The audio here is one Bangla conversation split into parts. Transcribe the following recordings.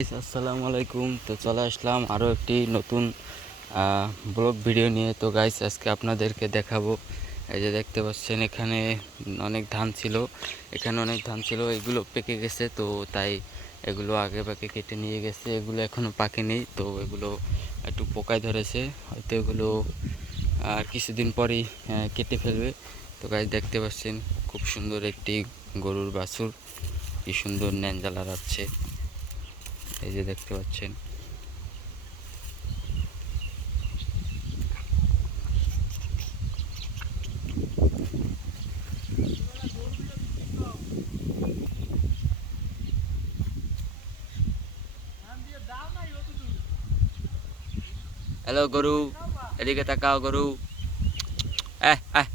আসসালামু আলাইকুম। তো চলে আসলাম আরও একটি নতুন ব্লগ ভিডিও নিয়ে। তো গাইস আজকে আপনাদেরকে দেখাবো। এই যে দেখতে পাচ্ছেন, এখানে অনেক ধান ছিল। এখানে অনেক ধান ছিল, এগুলো পেকে গেছে। তো তাই এগুলো আগে পাকে কেটে নিয়ে গেছে। এগুলো এখনও পাকেনি তো এগুলো একটু পোকায় ধরেছে। হয়তো এগুলো আর কিছুদিন পরেই কেটে ফেলবে। তো গাইস দেখতে পাচ্ছেন, খুব সুন্দর একটি গরুর বাছুর। কি সুন্দর ন্যাঞ্জা লাগাচ্ছে। এই যে দেখতে পাচ্ছেন। হ্যালো গরু এদিকে তাকাও গরু। আহ, আহ।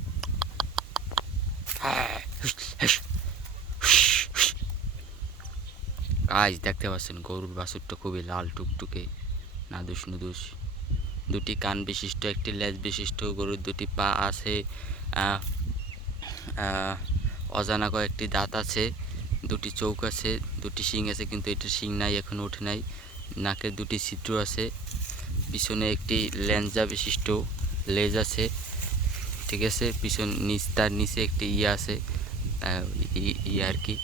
হ্যাঁ, গাছ দেখতে পাচ্ছেন গরুর বাছুরটা খুবই লাল টুকটুকে, নাদুস নুদুস। দুটি কান বিশিষ্ট, একটি লেজ বিশিষ্ট, গরুর দুটি পা আছে অজানা কয়েকটি দাঁত আছে, দুটি চৌক আছে, দুটি শিং আছে, কিন্তু এটা শিং নাই, এখনও ওঠে নাই। নাকের দুটি ছিদ্র আছে, পিছনে একটি ল্যাঞ্জা বিশিষ্ট লেজ আছে, ঠিক আছে? পিছন নিচ, তার নিচে একটি ইয়ে আছে ই আর কি।